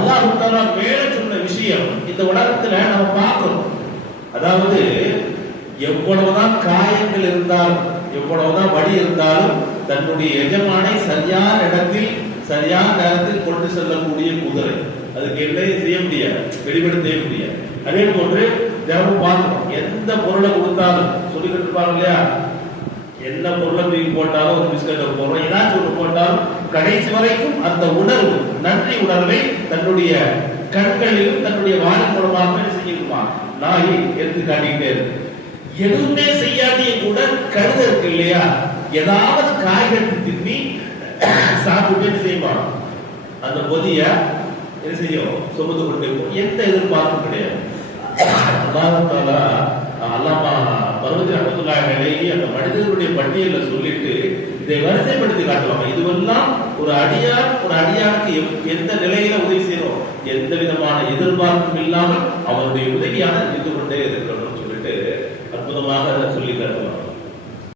அல்லாஹ் தஆலா மேல சொன்ன விஷயம் இந்த உலகத்துல நம்ம பார்க்கிறோம். அதாவது எவ்வளவுதான் காயங்கள் இருந்தாலும், எவ்வளவுதான் வலி இருந்தாலும், தன்னுடைய எஜமானை சரியான இடத்தில் சரியான நேரத்தில் கொண்டு செல்லக்கூடிய குதிரை. அதுக்கு என்ன செய்ய முடியாது, வெளிப்படுத்தவே முடியாது. அதே போன்று தினமும் பார்க்கணும், எந்த பொருளை கொடுத்தாலும் சொல்லிக்கிட்டு இருப்பாங்க இல்லையா, என்ன பொருளை தூக்கி போட்டாலும் ஒரு பிஸ்கட்டை போடுறோம், ஏதாச்சும் ஒன்று போட்டாலும் கடைசி வரைக்கும் அந்த உணர்வு, நன்றி உணர்வை தன்னுடைய கண்களிலும் தன்னுடைய வாயின் மூலமாக செய்யிருப்பான். நாயை எடுத்து காட்டிக்கிட்டே இருக்கு. எதுவுமே செய்யாதையும் கூட கழுத இருக்கு இல்லையா, ஏதாவது காய்கறி தின்னி சாப்பிட்டு செய்வான். அந்த பொதிய என்ன செய்யும், சுமந்து கொண்டு எந்த எதிர்பார்ப்பும் கிடையாது. அல்லாமா பர்வதி ரஹ்மத்துல்லாஹி அலைஹி அந்த மனிதர்களுடைய பட்டியலில் சொல்லிட்டு இதை வரிசைப்படுத்தி காட்டுவாங்க. இதுவெல்லாம் ஒரு அடியாருக்கு எந்த நிலையில உதவி செய்யணும், எந்த விதமான எதிர்பார்ப்பும் இல்லாமல் அவருடைய உதவியான இருந்து கொண்டே இருக்கணும்னு சொல்லிட்டு அற்புதமாக சொல்லி காட்டுவாங்க.